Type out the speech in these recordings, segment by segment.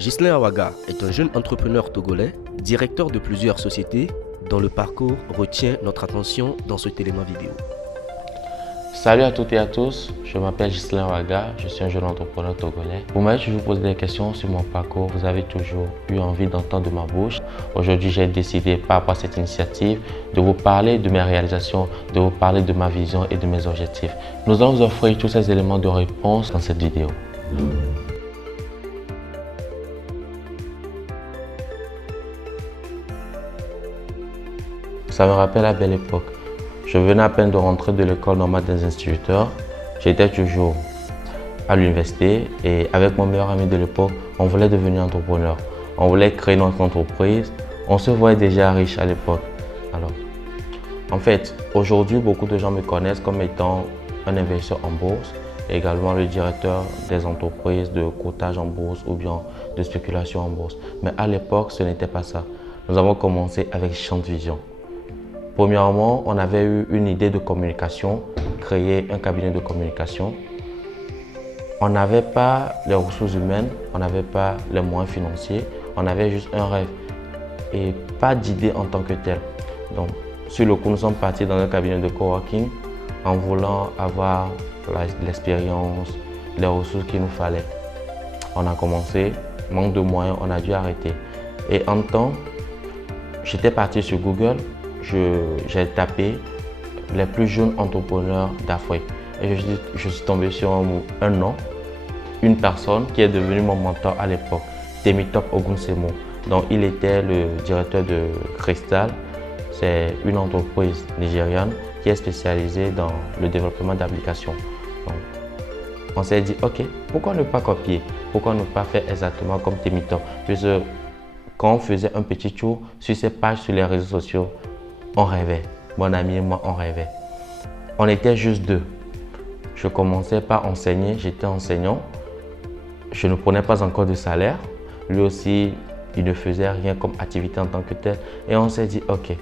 Ghislain Awaga est un jeune entrepreneur togolais, directeur de plusieurs sociétés, dont le parcours retient notre attention dans cet élément vidéo. Salut à toutes et à tous, je m'appelle Ghislain Awaga, je suis un jeune entrepreneur togolais. Vous m'avez toujours posé des questions sur mon parcours, vous avez toujours eu envie d'entendre de ma bouche. Aujourd'hui, j'ai décidé par rapport à cette initiative de vous parler de mes réalisations, de vous parler de ma vision et de mes objectifs. Nous allons vous offrir tous ces éléments de réponse dans cette vidéo. Ça me rappelle la belle époque. Je venais à peine de rentrer de l'école normale des instituteurs. J'étais toujours à l'université et avec mon meilleur ami de l'époque, on voulait devenir entrepreneur. On voulait créer notre entreprise. On se voyait déjà riche à l'époque. Alors, en fait, aujourd'hui, beaucoup de gens me connaissent comme étant un investisseur en bourse, et également le directeur des entreprises de cotage en bourse ou bien de spéculation en bourse. Mais à l'époque, ce n'était pas ça. Nous avons commencé avec Champ de Vision. Premièrement, on avait eu une idée de communication, créer un cabinet de communication. On n'avait pas les ressources humaines, on n'avait pas les moyens financiers, on avait juste un rêve et pas d'idée en tant que telle. Donc, sur le coup, nous sommes partis dans un cabinet de coworking en voulant avoir l'expérience, les ressources qu'il nous fallait. On a commencé, manque de moyens, on a dû arrêter. Et en temps, j'étais parti sur Google. J'ai tapé les plus jeunes entrepreneurs d'Afrique et je suis tombé sur un nom, une personne qui est devenue mon mentor à l'époque, Temitop Ogunsemo. Donc il était le directeur de Crystal, c'est une entreprise nigériane qui est spécialisée dans le développement d'applications. On s'est dit ok, pourquoi ne pas copier, pourquoi ne pas faire exactement comme Temitop, puisque quand on faisait un petit tour sur ces pages sur les réseaux sociaux, on rêvait, mon ami et moi on rêvait. On était juste deux. Je commençais par enseigner, j'étais enseignant. Je ne prenais pas encore de salaire. Lui aussi, il ne faisait rien comme activité en tant que tel. Et on s'est dit, ok,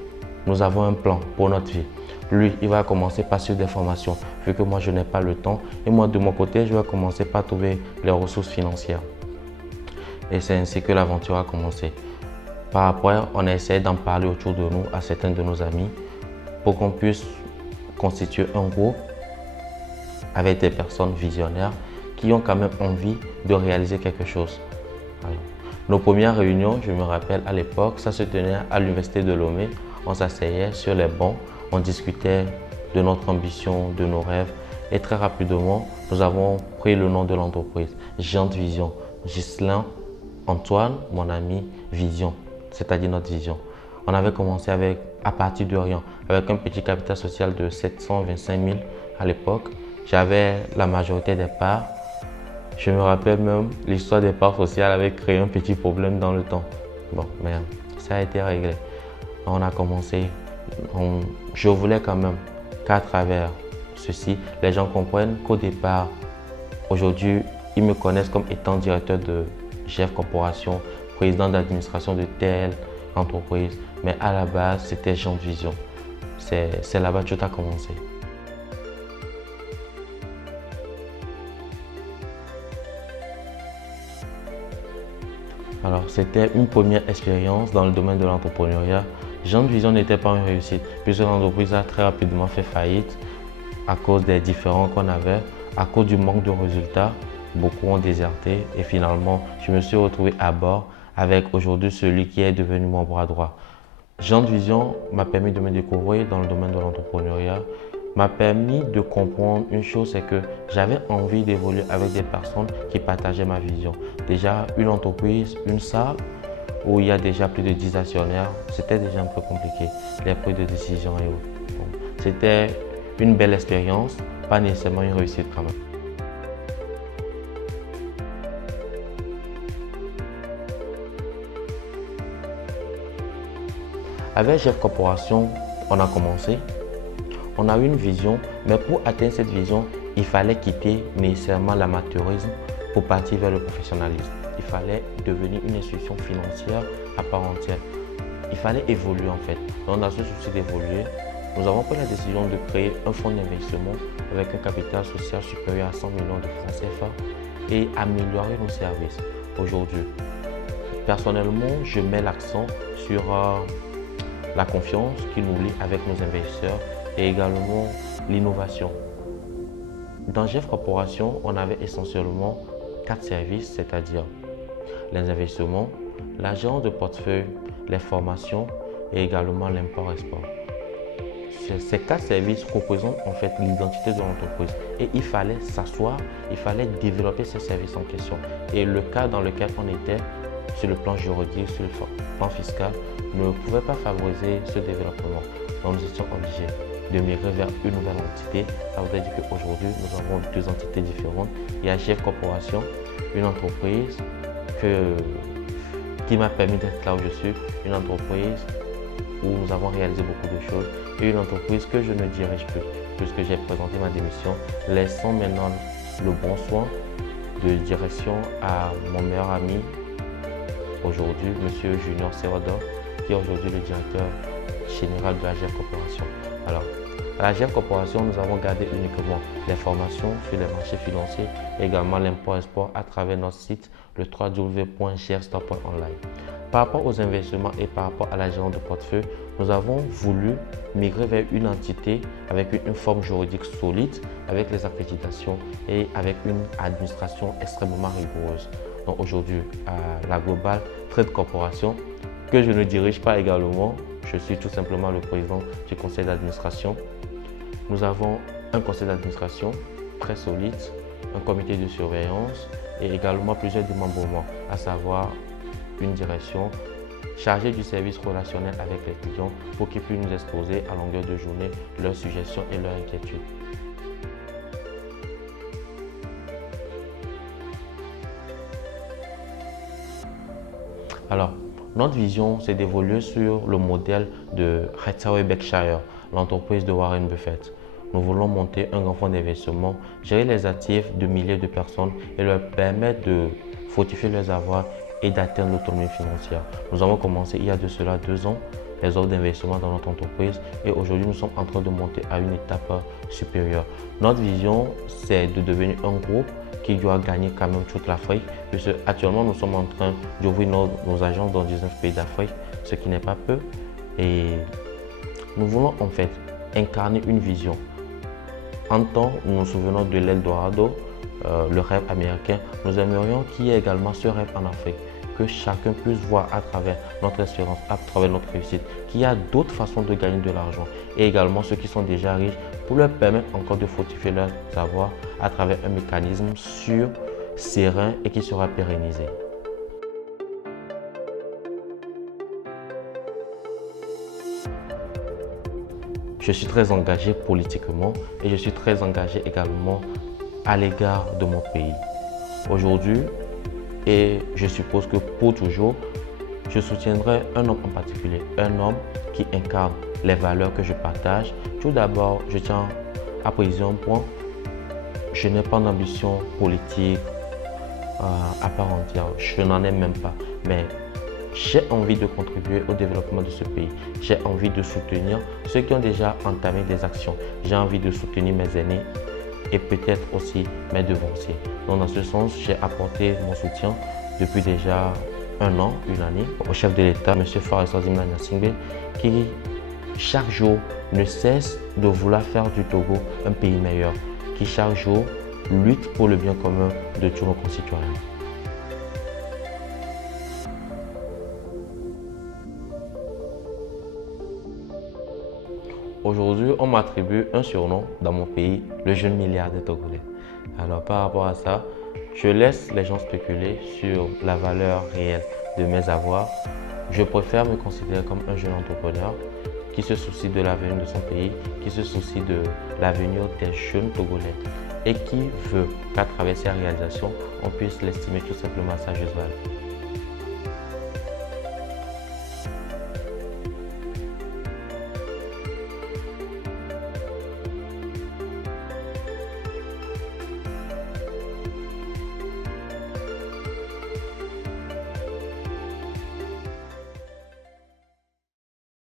nous avons un plan pour notre vie. Lui, il va commencer par suivre des formations, vu que moi je n'ai pas le temps. Et moi de mon côté, je vais commencer par trouver les ressources financières. Et c'est ainsi que l'aventure a commencé. Par après, on a essayé d'en parler autour de nous à certains de nos amis pour qu'on puisse constituer un groupe avec des personnes visionnaires qui ont quand même envie de réaliser quelque chose. Alors, nos premières réunions, je me rappelle à l'époque, ça se tenait à l'université de Lomé. On s'asseyait sur les bancs, on discutait de notre ambition, de nos rêves et très rapidement, nous avons pris le nom de l'entreprise, Géant Vision. Ghislain, Antoine, mon ami, Vision. C'est-à-dire notre vision. On avait commencé à partir de rien, avec un petit capital social de 725 000 à l'époque. J'avais la majorité des parts. Je me rappelle même l'histoire des parts sociales avait créé un petit problème dans le temps. Bon, mais ça a été réglé. On a commencé. Je voulais quand même qu'à travers ceci, les gens comprennent qu'au départ, aujourd'hui, ils me connaissent comme étant directeur de GF Corporation, président d'administration de telle entreprise, mais à la base, c'était Champ de Vision. C'est là-bas que tout a commencé. Alors, c'était une première expérience dans le domaine de l'entrepreneuriat. Champ de Vision n'était pas une réussite, puisque l'entreprise a très rapidement fait faillite à cause des différends qu'on avait, à cause du manque de résultats. Beaucoup ont déserté et finalement, je me suis retrouvé à bord avec aujourd'hui celui qui est devenu mon bras droit. Champ de Vision m'a permis de me découvrir dans le domaine de l'entrepreneuriat, m'a permis de comprendre une chose, c'est que j'avais envie d'évoluer avec des personnes qui partageaient ma vision. Déjà, une entreprise, une salle où il y a déjà plus de 10 actionnaires, c'était déjà un peu compliqué, les prises de décision et autres. Donc, c'était une belle expérience, pas nécessairement une réussite quand même. Avec GF Corporation, on a commencé, on a eu une vision, mais pour atteindre cette vision, il fallait quitter nécessairement l'amateurisme pour partir vers le professionnalisme. Il fallait devenir une institution financière à part entière. Il fallait évoluer en fait. Donc, dans ce souci d'évoluer, nous avons pris la décision de créer un fonds d'investissement avec un capital social supérieur à 100 millions de francs CFA et améliorer nos services. Aujourd'hui, Personnellement, je mets l'accent sur la confiance qui nous lie avec nos investisseurs et également l'innovation. Dans GF Corporation, on avait essentiellement 4 services, c'est-à-dire les investissements, la gérance de portefeuille, les formations et également l'import-export. Ces 4 services représentent en fait l'identité de l'entreprise et il fallait s'asseoir, il fallait développer ces services en question. Et le cas dans lequel on était, sur le plan juridique, sur le plan fiscal, ne pouvait pas favoriser ce développement. Donc nous étions obligés de migrer vers une nouvelle entité. Ça voudrait dire qu'aujourd'hui, nous avons 2 entités différentes. Il y a GF Corporation, une entreprise qui m'a permis d'être là où je suis, une entreprise où nous avons réalisé beaucoup de choses et une entreprise que je ne dirige plus puisque j'ai présenté ma démission, laissant maintenant le bon soin de direction à mon meilleur ami aujourd'hui, M. Junior Serrador, qui est aujourd'hui le directeur général de la GF Corporation. Alors, à la GF Corporation, nous avons gardé uniquement les formations sur les marchés financiers et également l'import-export à travers notre site, le www.gfstore.online. Par rapport aux investissements et par rapport à la gérance de portefeuille, nous avons voulu migrer vers une entité avec une forme juridique solide, avec les accréditations et avec une administration extrêmement rigoureuse. Donc aujourd'hui, à la Global Trade Corporation, que je ne dirige pas également, je suis tout simplement le président du conseil d'administration. Nous avons un conseil d'administration très solide, un comité de surveillance et également plusieurs démembrements, à savoir une direction chargée du service relationnel avec les clients pour qu'ils puissent nous exposer à longueur de journée leurs suggestions et leurs inquiétudes. Alors, notre vision, c'est d'évoluer sur le modèle de Hathaway Berkshire, l'entreprise de Warren Buffett. Nous voulons monter un grand fonds d'investissement, gérer les actifs de milliers de personnes et leur permettre de fortifier leurs avoirs et d'atteindre l'autonomie financière. Nous avons commencé il y a de cela 2 ans les offres d'investissement dans notre entreprise et aujourd'hui nous sommes en train de monter à une étape supérieure. Notre vision, c'est de devenir un groupe qui doit gagner quand même toute l'Afrique, puisque actuellement nous sommes en train d'ouvrir nos agences dans 19 pays d'Afrique, ce qui n'est pas peu. Et nous voulons en fait incarner une vision. En temps, nous nous souvenons de l'Eldorado, le rêve américain. Nous aimerions qu'il y ait également ce rêve en Afrique, que chacun puisse voir à travers notre espérance, à travers notre réussite, qu'il y a d'autres façons de gagner de l'argent et également ceux qui sont déjà riches pour leur permettre encore de fortifier leur savoir à travers un mécanisme sûr, serein et qui sera pérennisé. Je suis très engagé politiquement et je suis très engagé également à l'égard de mon pays. Aujourd'hui, et je suppose que pour toujours, je soutiendrai un homme en particulier, un homme qui incarne les valeurs que je partage. Tout d'abord, je tiens à préciser un point, je n'ai pas d'ambition politique à part entière, je n'en ai même pas, mais j'ai envie de contribuer au développement de ce pays. J'ai envie de soutenir ceux qui ont déjà entamé des actions. J'ai envie de soutenir mes aînés et peut-être aussi mes devanciers. Donc dans ce sens, j'ai apporté mon soutien depuis déjà 1 an, 1 année, au chef de l'État, M. Faure Essaoghimi Gnassingbé, qui chaque jour ne cesse de vouloir faire du Togo un pays meilleur, qui chaque jour lutte pour le bien commun de tous nos concitoyens. Aujourd'hui, on m'attribue un surnom dans mon pays, le jeune milliardaire togolais. Alors par rapport à ça, je laisse les gens spéculer sur la valeur réelle de mes avoirs. Je préfère me considérer comme un jeune entrepreneur qui se soucie de l'avenir de son pays, qui se soucie de l'avenir des jeunes togolais et qui veut qu'à travers ses réalisations, on puisse l'estimer tout simplement à sa juste valeur.